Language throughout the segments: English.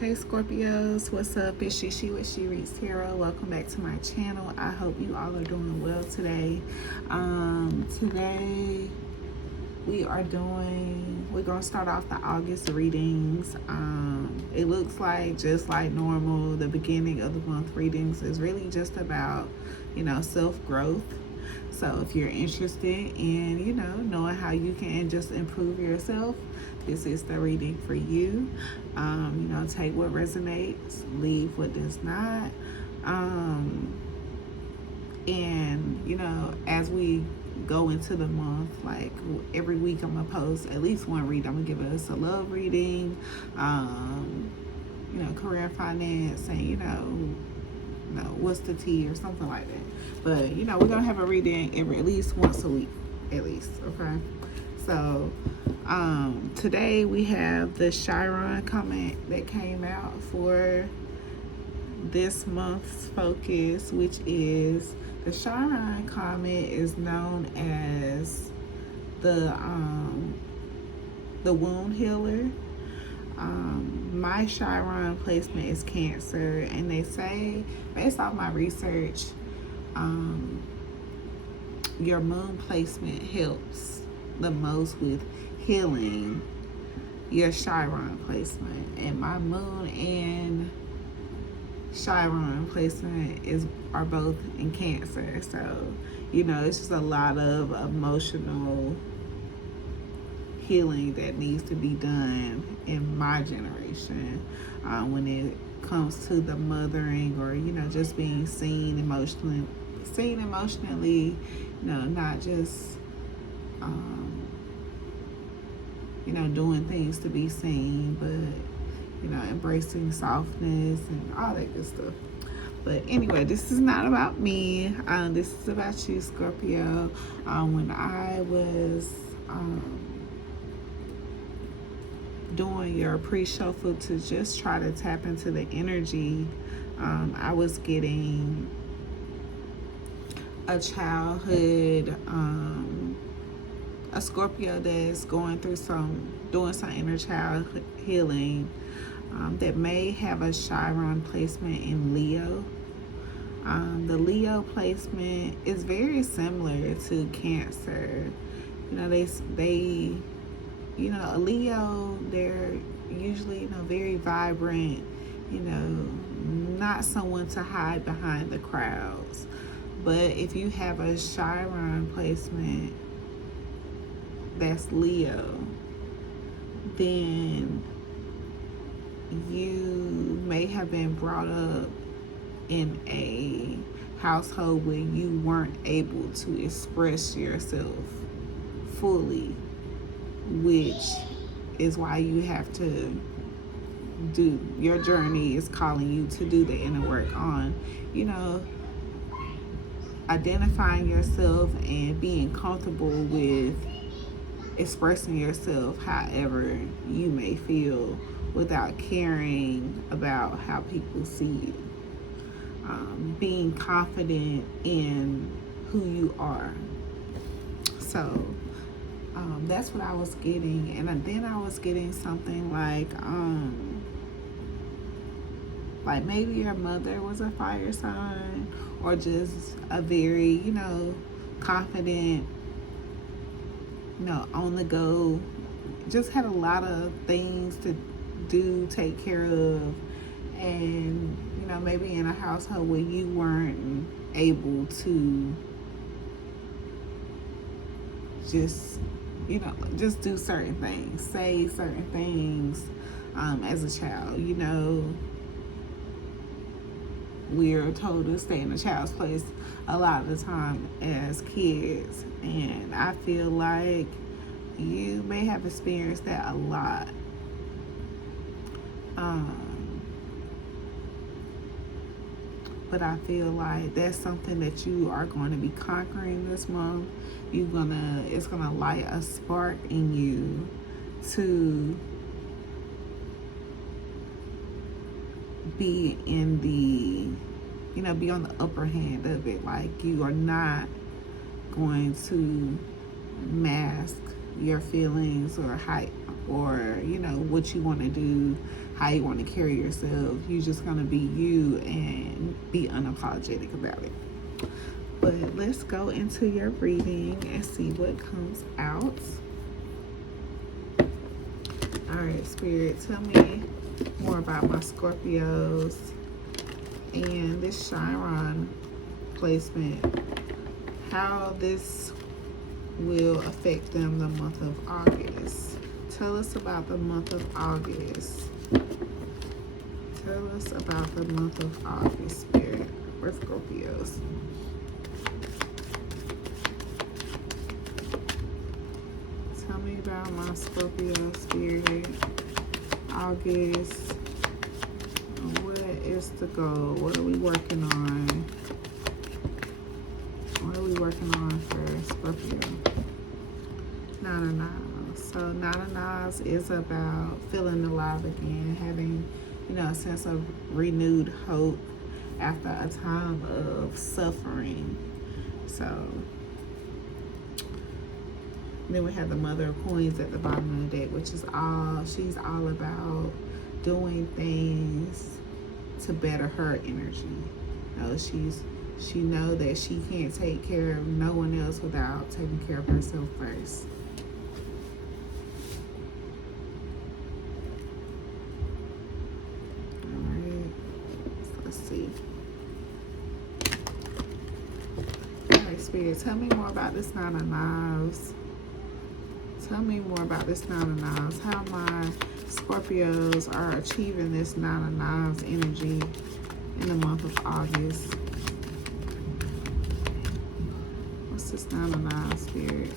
Hey Scorpios, what's up? It's Shishi with She Reads Tarot. Welcome back to my channel. I hope you all are doing well today. Today we're gonna start off the August readings. It looks like, just like normal, the beginning of the month readings is really just about, self-growth. So if you're interested in, knowing how you can just improve yourself, this is the reading for you. Take what resonates, leave what does not. As we go into the month, like every week I'm gonna post at least one read. I'm gonna give us a love reading, career and finance, and what's the tea or something like that. But we're gonna have a reading at least once a week, at least. Okay. So today we have the Chiron comment that came out for this month's focus, which is the Chiron comment is known as the wound healer. My Chiron placement is Cancer, and they say, based off my research, your moon placement helps the most with healing your Chiron placement. And my moon and Chiron placement are both in Cancer, so it's just a lot of emotional healing that needs to be done in my generation when it comes to the mothering, or just being seen emotionally, not just doing things to be seen, but embracing softness and all that good stuff. But anyway, this is not about me. This is about you, Scorpio. When I was doing your pre-shuffle to just try to tap into the energy, I was getting a childhood, a Scorpio that's doing some inner child healing, that may have a Chiron placement in Leo. The Leo placement is very similar to Cancer. A Leo, they're usually, very vibrant, not someone to hide behind the crowds. But if you have a Chiron placement that's Leo, then you may have been brought up in a household where you weren't able to express yourself fully, which is why you have to your journey is calling you to do the inner work on, identifying yourself and being comfortable with expressing yourself however you may feel without caring about how people see you. Being confident in who you are. So that's what I was getting. And then I was getting something like maybe your mother was a fire sign, or just a very, confident, on the go, just had a lot of things to do, take care of, and maybe in a household where you weren't able to just do certain things, say certain things. As a child, we're told to stay in a child's place a lot of the time as kids, and I feel like you may have experienced that a lot. But I feel like that's something that you are going to be conquering this month. It's gonna light a spark in you to be in the, be on the upper hand of it. Like, you are not going to mask your feelings or hide or, you know, what you want to do, how you want to carry yourself. You're just going to be you and be unapologetic about it. But let's go into your reading and see what comes out. All right, Spirit, tell me more about my Scorpios and this Chiron placement, how this will affect them the month of August. Tell us about the month of August. Tell us about the month of August, Spirit, for Scorpios. Tell me about my Scorpio, Spirit. August. What is the goal? What are we working on? What are we working on for Scorpio? Nine of Knives. So Nine of Knives is about feeling alive again, having, you know, a sense of renewed hope after a time of suffering. So then we have the Mother of Coins at the bottom of the deck, which is she's all about doing things to better her energy. You know, she know that she can't take care of no one else without taking care of herself first. All right, so let's see. All right, Spirit, tell me more about this Nine of Knives. Tell me more about this Nine of Knives. How my Scorpios are achieving this Nine of Knives energy in the month of August. What's this Nine of Knives, Spirit?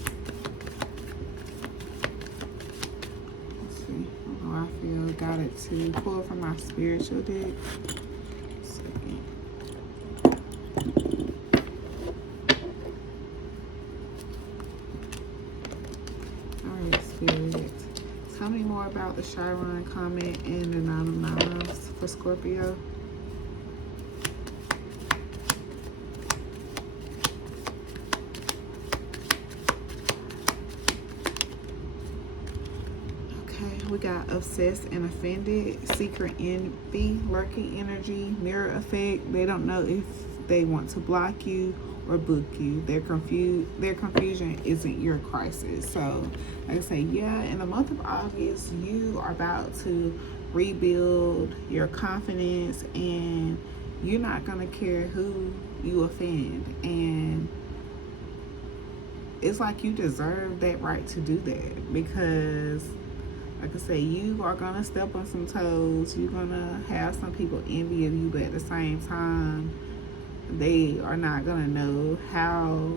Let's see. Oh, I feel got it to pull from my spiritual deck. Spirit, tell me more about the Chiron comment and the Nine of Knives for Scorpio. Okay, we got obsessed and offended, secret envy, lurking energy, mirror effect. They don't know if they want to block you or book you. Their confusion isn't your crisis. So like I say, yeah, in the month of August, you are about to rebuild your confidence, and you're not gonna care who you offend. And it's like you deserve that right to do that, because like I say, you are gonna step on some toes. You're gonna have some people envy of you, but at the same time, they are not gonna know how.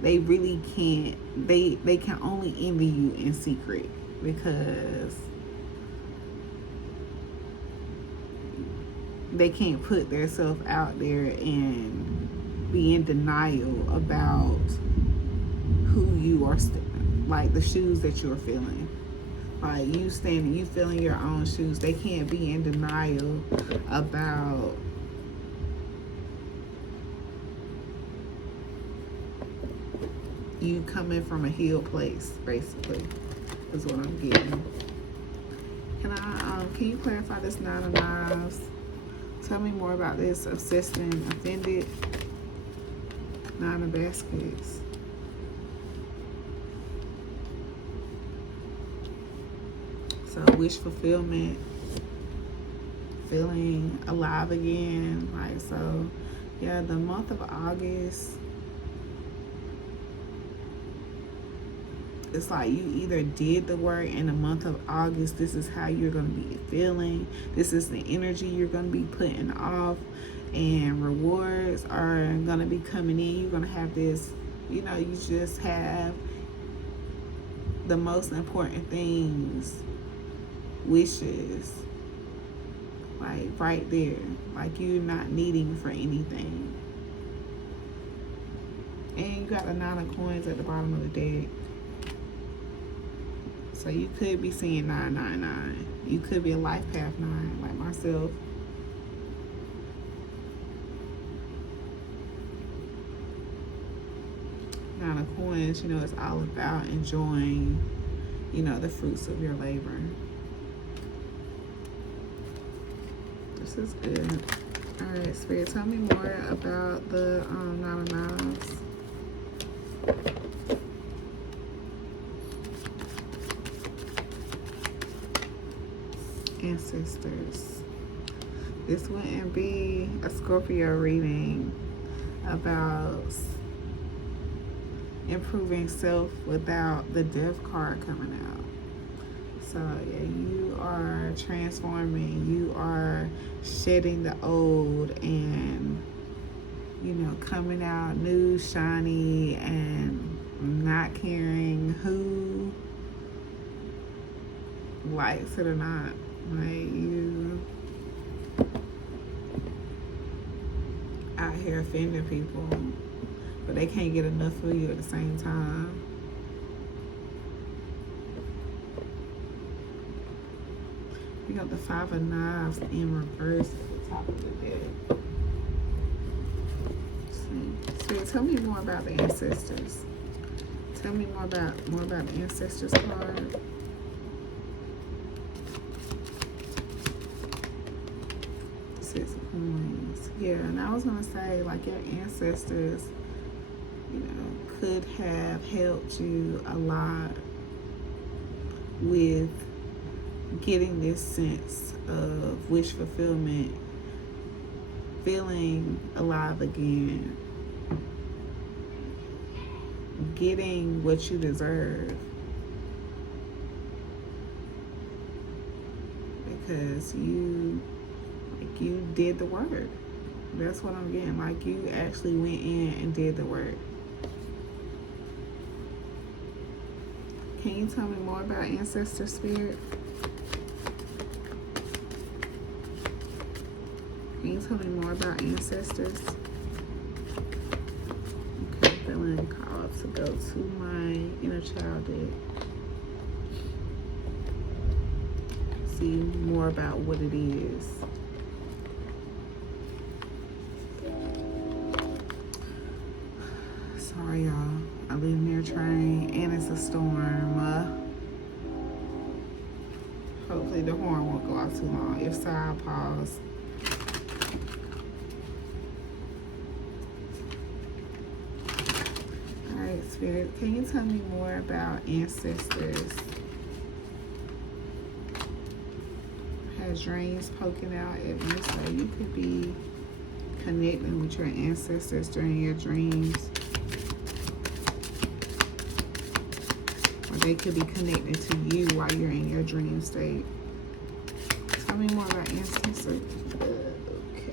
They really can't. They can only envy you in secret, because they can't put themselves out there and be in denial about who you are, like the shoes that you're feeling. Like you feeling your own shoes. They can't be in denial about you coming from a healed place, basically, is what I'm getting. Can you clarify this Nine of Knives? Tell me more about this obsessed and offended. Nine of Baskets. So wish fulfillment, feeling alive again. Like, so yeah, the month of August, it's like you either did the work in the month of August. This is how you're going to be feeling. This is the energy you're going to be putting off. And rewards are going to be coming in. You're going to have this, you know, you just have the most important things, wishes, like right there. Like you're not needing for anything. And you got the Nine of Coins at the bottom of the deck. So you could be seeing 999. You could be a life path 9, like myself. Nine of Coins, you know, it's all about enjoying you know, the fruits of your labor. This is good. All right, Spirit, tell me more about the Nine of Knives. Ancestors. This wouldn't be a Scorpio reading about improving self without the Death card coming out. So yeah, you are transforming, you are shedding the old and, you know, coming out new, shiny, and not caring who likes it or not. Like, you out here offending people, but they can't get enough of you at the same time. We got the Five of Knives in reverse at the top of the deck. So tell me more about the ancestors. Tell me more about the ancestors card. Six of Coins. Yeah, and I was gonna say, like, your ancestors, you know, could have helped you a lot with getting this sense of wish fulfillment, feeling alive again, getting what you deserve, because you did the work. That's what I'm getting. Like, you actually went in and did the work. Can you tell me more about ancestor spirit? Can you tell me more about ancestors? Okay, feeling called to go to my inner child deck. See more about what it is. Sorry, y'all. I live near a train and it's a storm. Hopefully the horn won't go off too long. If so, I'll pause. Alright, Spirit, can you tell me more about ancestors? Has dreams poking out at me, so you could be connecting with your ancestors during your dreams. Or they could be connected to you while you're in your dream state. Tell me more about ancestors. Okay.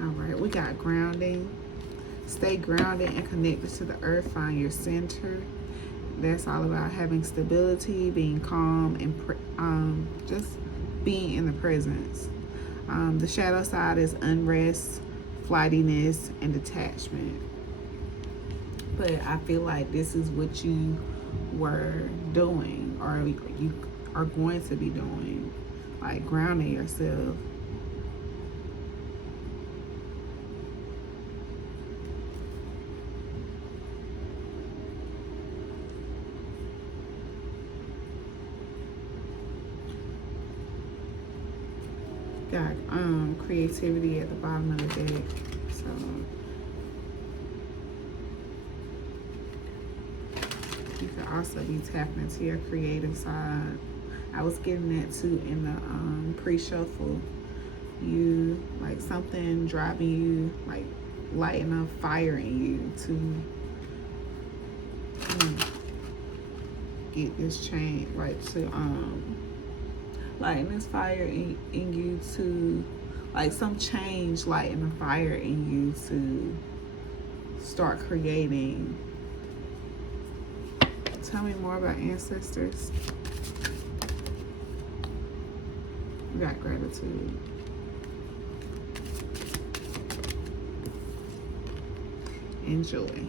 Alright, we got grounding. Stay grounded and connected to the earth. Find your center. That's all about having stability, being calm, and just being in the presence. The shadow side is unrest, flightiness, and detachment. But I feel like this is what you were doing, or you are going to be doing, like grounding yourself. Got creativity at the bottom of the deck. So you could also be tapping into your creative side. I was getting that too in the pre-shuffle. You, like, something driving you, like lighting a fire in you to get this change, like to lighting this fire in you to, like, some change, lighting a fire in you to start creating. Tell me more about ancestors. We got gratitude. And joy.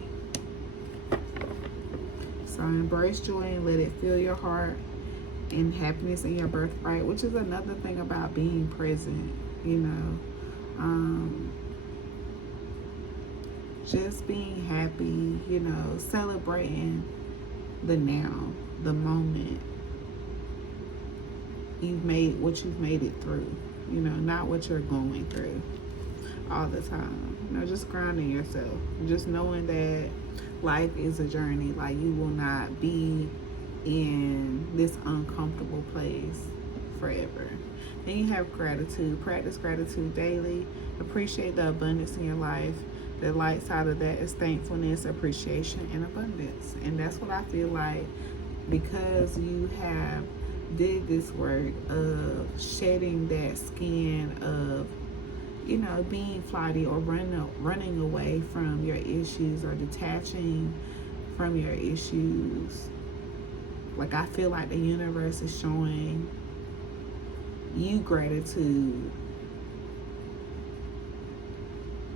So embrace joy and let it fill your heart, and happiness in your birthright, which is another thing about being present, you know. Just being happy, you know, celebrating the now, the moment. You've made what you've made it through, you know, not what you're going through all the time. You know, just grounding yourself, just knowing that life is a journey. Like, you will not be in this uncomfortable place forever. Then you have gratitude. Practice gratitude daily. Appreciate the abundance in your life. The light side of that is thankfulness, appreciation, and abundance. And that's what I feel like, because you have did this work of shedding that skin of, you know, being flighty or running away from your issues or detaching from your issues. Like, I feel like the universe is showing you gratitude,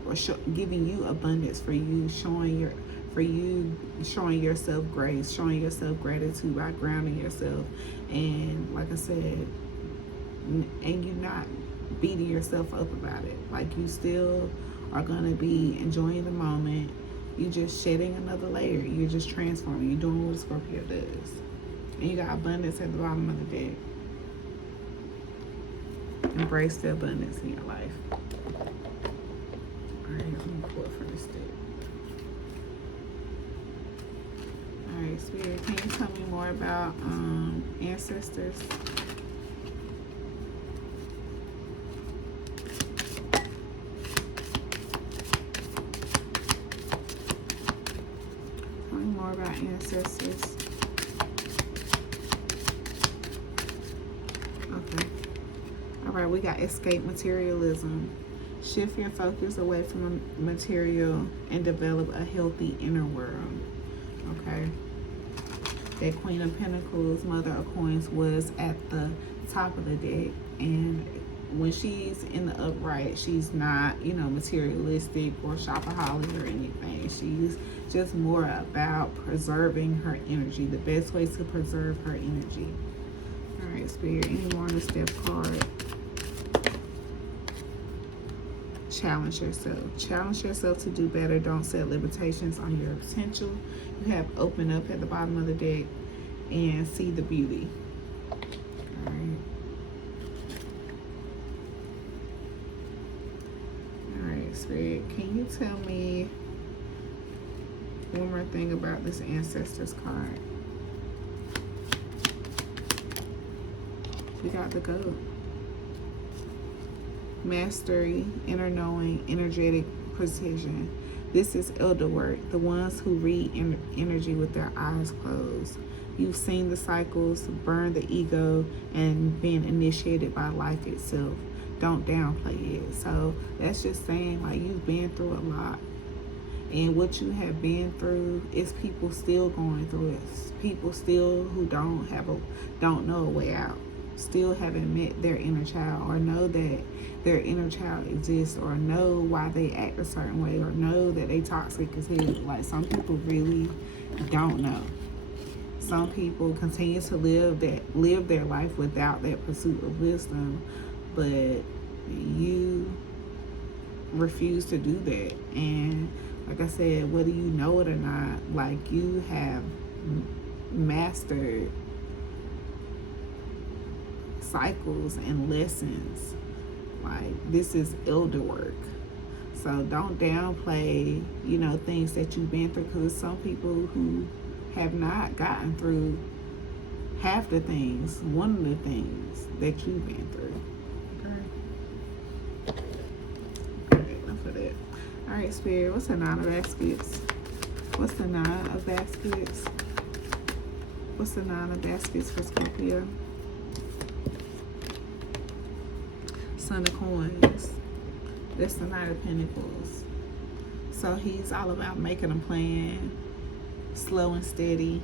or giving you abundance for you, showing yourself grace, showing yourself gratitude by grounding yourself. And like I said, and you not beating yourself up about it. Like, you still are gonna be enjoying the moment. You just shedding another layer. You're just transforming. You're doing what a Scorpio does. And you got abundance at the bottom of the deck. Embrace the abundance in your life. Alright, let me pull it from this deck. Alright, Spirit, can you tell me more about ancestors? Tell me more about ancestors. Okay. Alright, we got escape materialism. Shift your focus away from material and develop a healthy inner world. Okay. That Queen of Pentacles, Mother of Coins, was at the top of the deck. And when she's in the upright, she's not, you know, materialistic or shopaholic or anything. She's just more about preserving her energy. The best ways to preserve her energy. All right, Spirit, any more on the step card? Challenge yourself. Challenge yourself to do better. Don't set limitations on your potential. You have open up at the bottom of the deck and see the beauty. All right. All right, Spirit, can you tell me one more thing about this Ancestors card? We got the goat. Mastery, inner knowing, energetic precision. This is elder work, the ones who read energy with their eyes closed. You've seen the cycles, burn the ego, and been initiated by life itself. Don't downplay it. So that's just saying, like, you've been through a lot. And what you have been through is people still going through it. People still who don't know a way out. Still haven't met their inner child, or know that their inner child exists, or know why they act a certain way, or know that they toxic as hell. Like, some people really don't know. Some people continue to live their life without that pursuit of wisdom, but you refuse to do that. And like I said, whether you know it or not, like, you have mastered cycles and lessons. Like, this is elder work. So don't downplay, you know, things that you've been through, because some people who have not gotten through half the things, one of the things that you've been through. Okay. Okay, enough of that. All right, Spirit, what's the Nine of Baskets? What's the Nine of Baskets? What's the Nine of Baskets for Scorpio? Son of Coins. That's the Knight of Pentacles. So he's all about making a plan, slow and steady,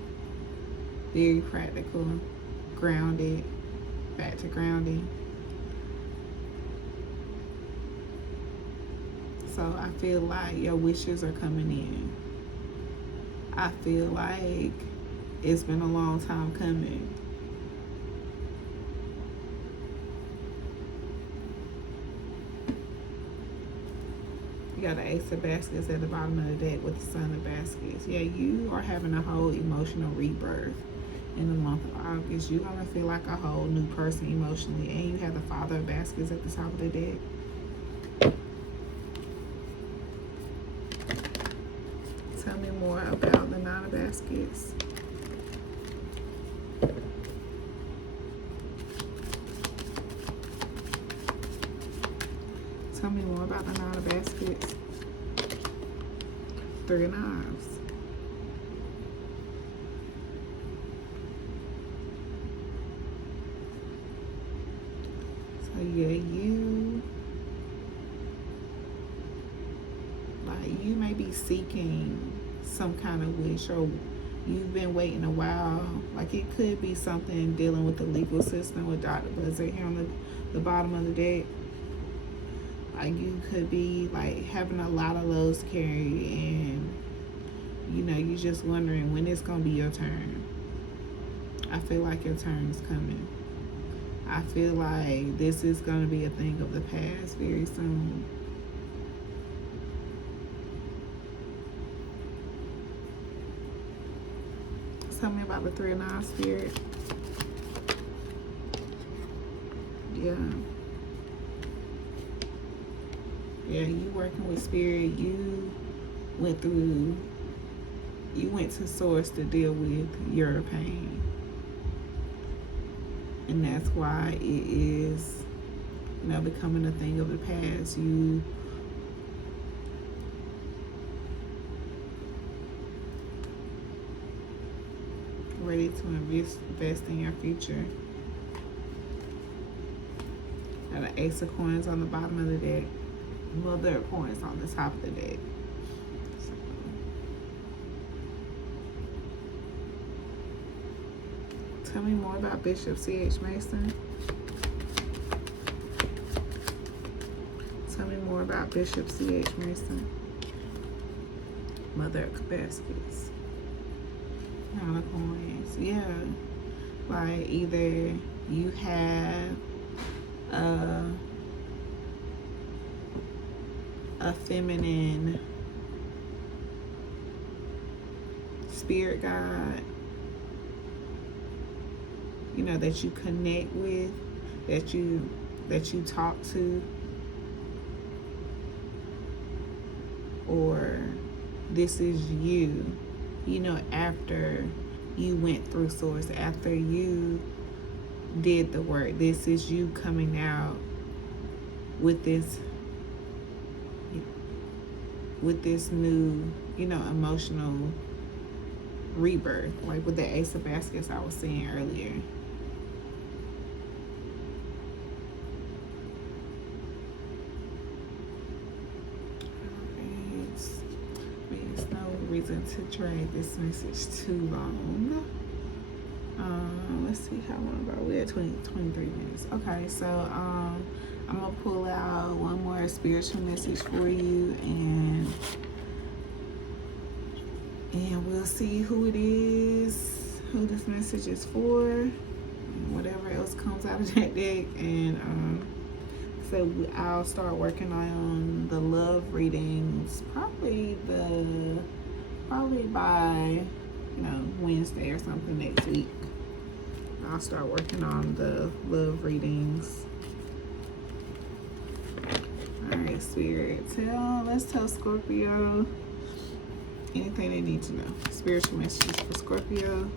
very practical, grounded, back to grounding. So I feel like your wishes are coming in. I feel like it's been a long time coming. You got the Ace of Baskets at the bottom of the deck with the Sun of Baskets. Yeah, you are having a whole emotional rebirth in the month of August. You're going to feel like a whole new person emotionally. And you have the Father of Baskets at the top of the deck. Tell me more about the Nine of Baskets. Tell me more about the Nine of Baskets. Three of Knives. So yeah, you may be seeking some kind of wish, or you've been waiting a while. Like, it could be something dealing with the legal system with Dr. Buzzard here on the bottom of the deck. Like, you could be like having a lot of loads to carry, and you know, you're just wondering when it's gonna be your turn. I feel like your turn is coming. I feel like this is gonna be a thing of the past very soon. Tell me about the Three of Knives, Spirit. Yeah. Yeah, you working with Spirit. You went to Source to deal with your pain. And that's why it is, you know, becoming a thing of the past. You ready to invest in your future. Got an Ace of Coins on the bottom of the deck. Mother of Coins on the top of the deck. So, tell me more about Bishop C.H. Mason. Tell me more about Bishop C.H. Mason. Mother of Baskets. Nine of Coins. Yeah. Like, either you have a feminine spirit guide, you know, that you connect with, that you talk to, or this is you, you know, after you went through Source, after you did the work. This is you coming out with this new, you know, emotional rebirth, like with the Ace of Baskets I was saying earlier. There's no reason to drag this message too long. Let's see how long about we're at 23 minutes. Okay, so I'm gonna pull out one more spiritual message for you, and we'll see who it is, who this message is for, and whatever else comes out of that deck. And so I'll start working on the love readings probably by, you know, Wednesday or something next week. I'll start working on the love readings. All right, Spirit, let's tell Scorpio anything they need to know. Spiritual messages for Scorpio.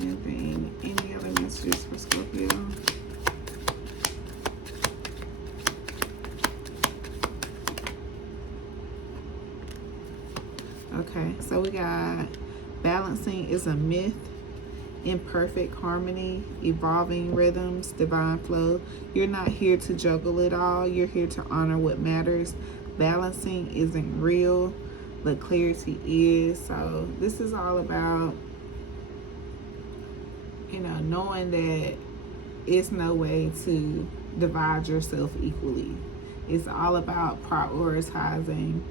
Any other messages for Scorpio? Okay, so we got balancing is a myth, imperfect harmony, evolving rhythms, divine flow. You're not here to juggle it all. You're here to honor what matters. Balancing isn't real, but clarity is. So this is all about, you know, knowing that it's no way to divide yourself equally. It's all about prioritizing,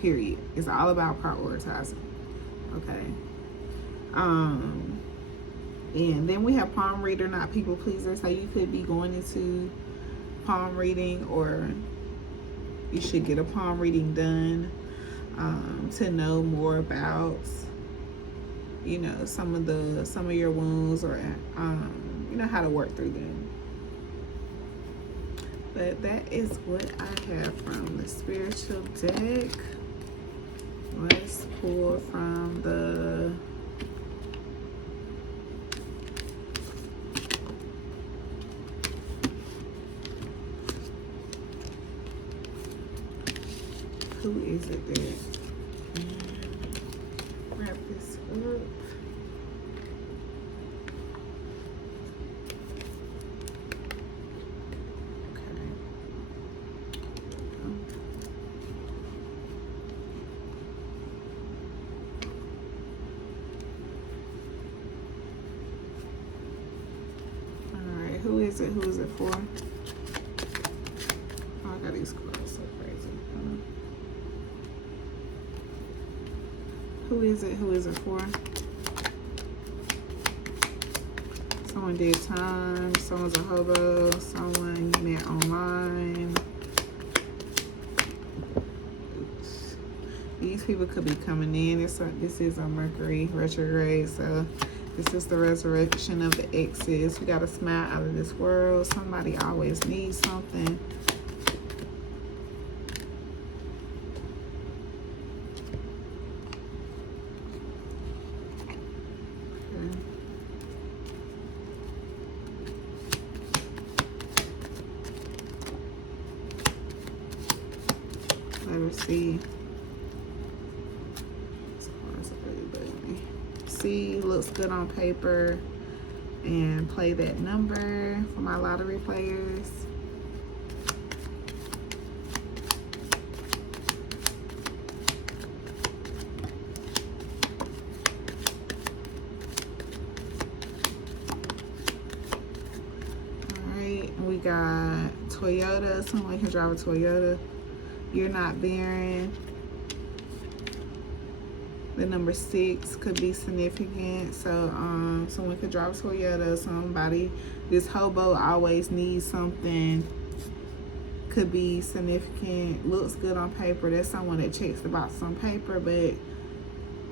period. It's all about prioritizing. Okay. And then we have palm reader, not people pleaser. So you could be going into palm reading, or you should get a palm reading done to know more about, you know, some of your wounds, or you know, how to work through them. But that is what I have from the spiritual deck. Let's pull from the who is it that wrap this up? Who is it? Who is it for? Oh, I got these cards so crazy. Who is it? Who is it for? Someone did time. Someone's a hobo. Someone you met online. Oops. These people could be coming in. This is a Mercury retrograde, so this is the resurrection of the exes. We got a smile out of this world. Somebody always needs something. Okay. Let us see. See, looks good on paper, and play that number for my lottery players. All right, we got Toyota. Someone can drive a Toyota. You're not barren. The number 6 could be significant. So someone could drive a Toyota. Somebody, this hobo always needs something, could be significant. Looks good on paper. That's someone that checks the box on paper, but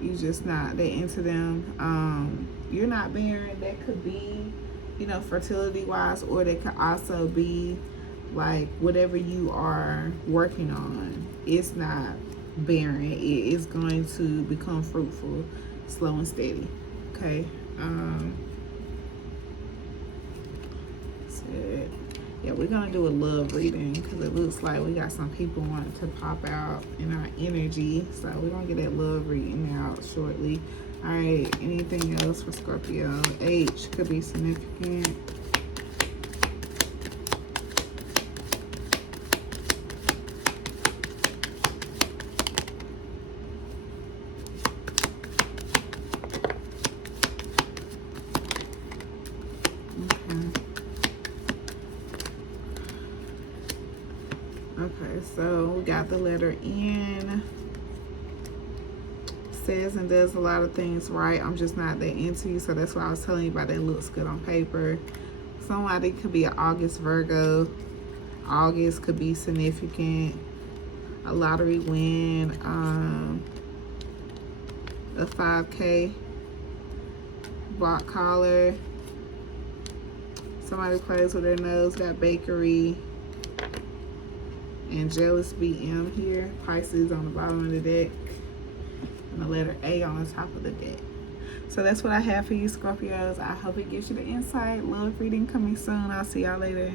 you just not that into them. You're not barren. That could be, you know, fertility wise, or that could also be like whatever you are working on, it's not barren. It is going to become fruitful, slow and steady. Okay. That's it. Yeah, we're gonna do a love reading because it looks like we got some people wanting to pop out in our energy, so we're gonna get that love reading out shortly. All right, anything else for Scorpio? H could be significant. Okay, so we got the letter N. Says and does a lot of things right. I'm just not that into you, so that's why I was telling you about that. Looks good on paper. Somebody could be an August Virgo. August could be significant. A lottery win. A 5K. Block collar. Somebody plays with their nose. Got bakery. And jealous BM here. Pisces on the bottom of the deck. And the letter A on the top of the deck. So that's what I have for you, Scorpios. I hope it gives you the insight. Love reading coming soon. I'll see y'all later.